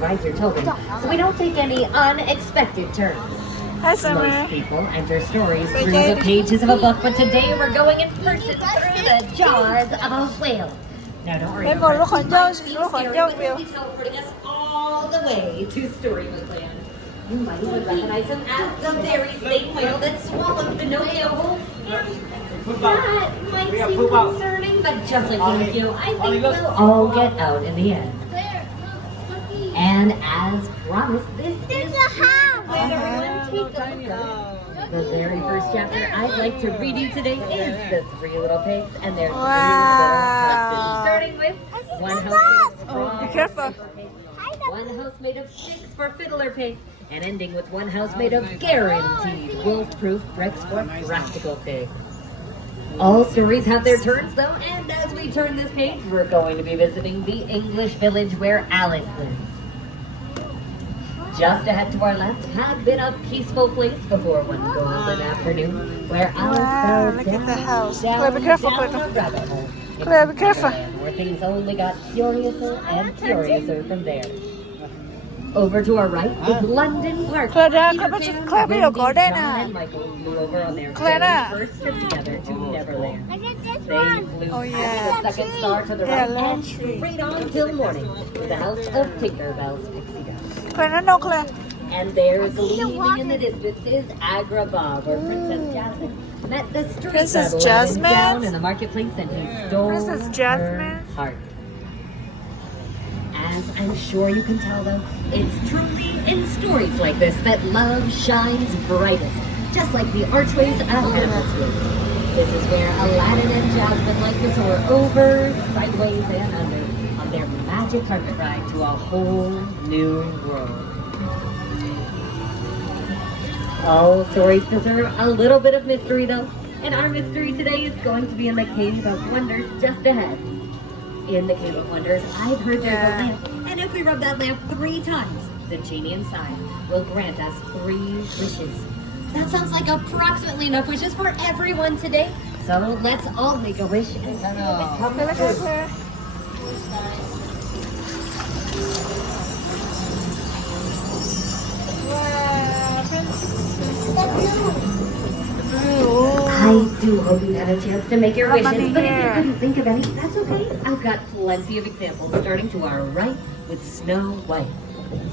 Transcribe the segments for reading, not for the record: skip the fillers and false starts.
rise your token, so we don't take any unexpected turns. Hi, Summer. Most people enter stories through the pages of a book, but today we're going in person through the jaws of a whale. Now don't worry, Em còn lúc còn dâu, lúc còn dâu will teleporting us all the way to Storybook Land. You might even recognize him as the very same whale that swallowed Pinocchio whole. That might seem concerning, but just like Pinocchio, I think we'll all get out in the end. And as promised, this is a house. Everyone take a look at it. The very first chapter I'd like to read you today is The Three Little Pigs and their three little starting with one house made of straw. Be careful. One house made of sticks for Fiddler Pig, and ending with one house made of guaranteed wolf-proof bricks for Practical Pig. All stories have their turns though, and as we turn this page, we're going to be visiting the English village where Alice lives. Just ahead to our left had been a peaceful place before one golden afternoon where Alice fell look at the house. down, Claire, be careful, down Claire. a rabbit hole. Claire, be careful. Where things only got curiouser and curiouser from there. Over to our right is London Park. Claire, Peter Claire, Pan, Claire, Wendy, bây giờ có đây John, nè. and Michael flew over on their Claire very first trip together to Neverland. They flew Oh, yeah. past the second star to the Yeah, right lemon and tree. straight on till morning to the house of Tinkerbell's pixie dust. Claire, nó đâu Claire? And there's gleaming in the distance is Agrabah, where Princess Jasmine met the street Princess peddler Jasmine? down in the marketplace, and he stole Princess Jasmine? her heart. As I'm sure you can tell, though, it's truly in stories like this that love shines brightest, just like the archways at Hamilton. This is where Aladdin and Jasmine like to soar over, sideways, and under on their magic carpet ride to a whole new world. All stories deserve a little bit of mystery, though, and our mystery today is going to be in the Cave of Wonders just ahead. In the Cave of Wonders, I've heard there's a lamp, and if we rub that lamp 3 times, the genie inside will grant us 3 wishes. That sounds like approximately enough wishes for everyone today, so let's all make a wish and see if it comes Claire, true. Claire. Wow, princess. I do hope you had a chance to make your How wishes, many but if you here? couldn't think of any, that's okay. I've got plenty of examples, starting to our right with Snow White.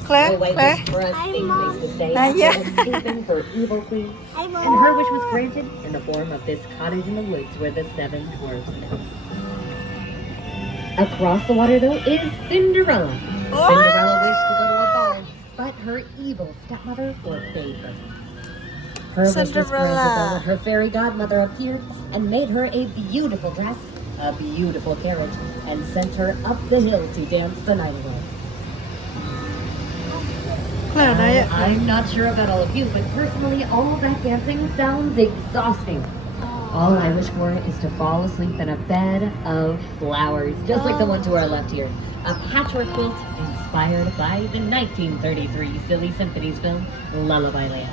Claire, Snow White Claire. wished for a safe place to stay Yeah. after escaping her evil queen, and her wish was granted in the form of this cottage in the woods where the 7 dwarfs live. Across the water, though, is Cinderella. Cinderella wished to go to a ball, but her evil stepmother forbade her. Her wish was granted, Cinderella. though, when her fairy godmother appeared and made her a beautiful dress, a beautiful carriage, and sent her up the hill to dance the night away. Claire nói ạ. I'm not sure about all of you, but personally, all that dancing sounds exhausting. All I wish for is to fall asleep in a bed of flowers, just like the one to our left here. A patchwork quilt inspired by the 1933 Silly Symphonies film, Lullaby Land.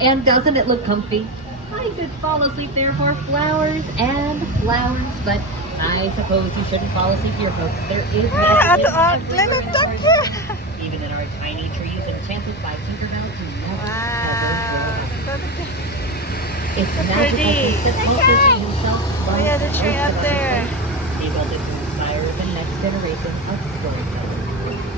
And doesn't it look comfy? I could fall asleep there for flowers and flowers, but I suppose you shouldn't fall asleep here, folks. There is Ano, magic Claire, everywhere. stuck here. Even in our tiny trees enchanted by Tinkerbell to never ever grow up. It's magical pretty. place that Walt Disney himself Oh yeah, the tree up there. able to inspire the next generation of storytellers.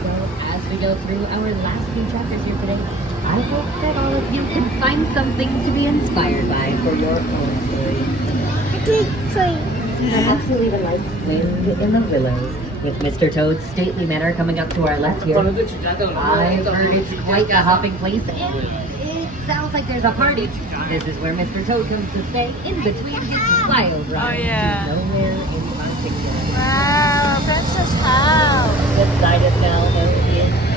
So as we go through our last few chapters here today, I hope that all of you can find something to be inspired by for your own stories. Perhaps you'll even like Wind in the Willows, with Mr. Toad's stately manor coming up to our left here. I've heard it's quite a hopping place, and it sounds like there's a party. This is where Mr. Toad comes to stay in between his wild rides yeah. to nowhere in particular. Wow, princess house. Beside us now is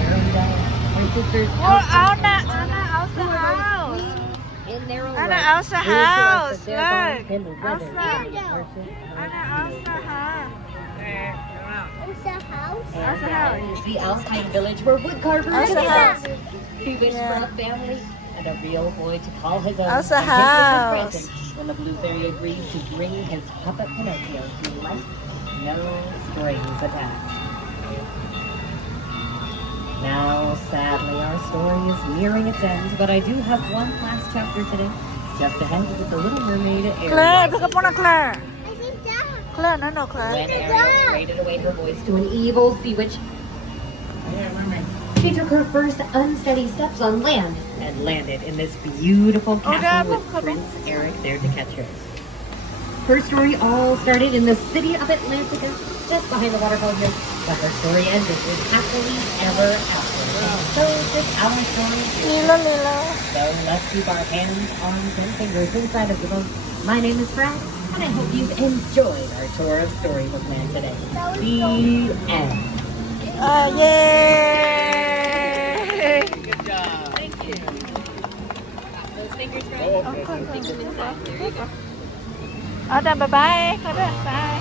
Arendelle, her sister's Oh, Anna aus the house. in their own Anna right. aus the Prove to us house. that their bond Look. can weather Outside. any hardship. Anna aus the house. And the house. the Alpine village where woodcarvers Aus the and house. He wished Yeah. for a family and a real boy to call his own. Aus the and his wish was house. granted when the blue fairy agreed to bring his puppet Pinocchio to life, no strings attached. Now Well, sadly, our story is nearing its end, but I do have one last chapter today. Just ahead with the Little Mermaid Claire, Ariel. pick up on Claire. I think that. Claire, no, Claire. When Ariel traded away her voice to an evil sea witch, she took her first unsteady steps on land and landed in this beautiful castle with Prince Eric there to catch her. Her story all started in the city of Atlantica, just behind the waterfall here, but her story ended with happily ever after. And so does our story here. Lilo. So let's keep our hands, arms, and fingers inside of the boat. My name is Brad, and I hope you've enjoyed our tour of Storybook Land today. The end. Yay! Good job. Thank you. Those fingers, Brad. Oh, Okay. Think of inside. There you go. Bye-bye. Bye.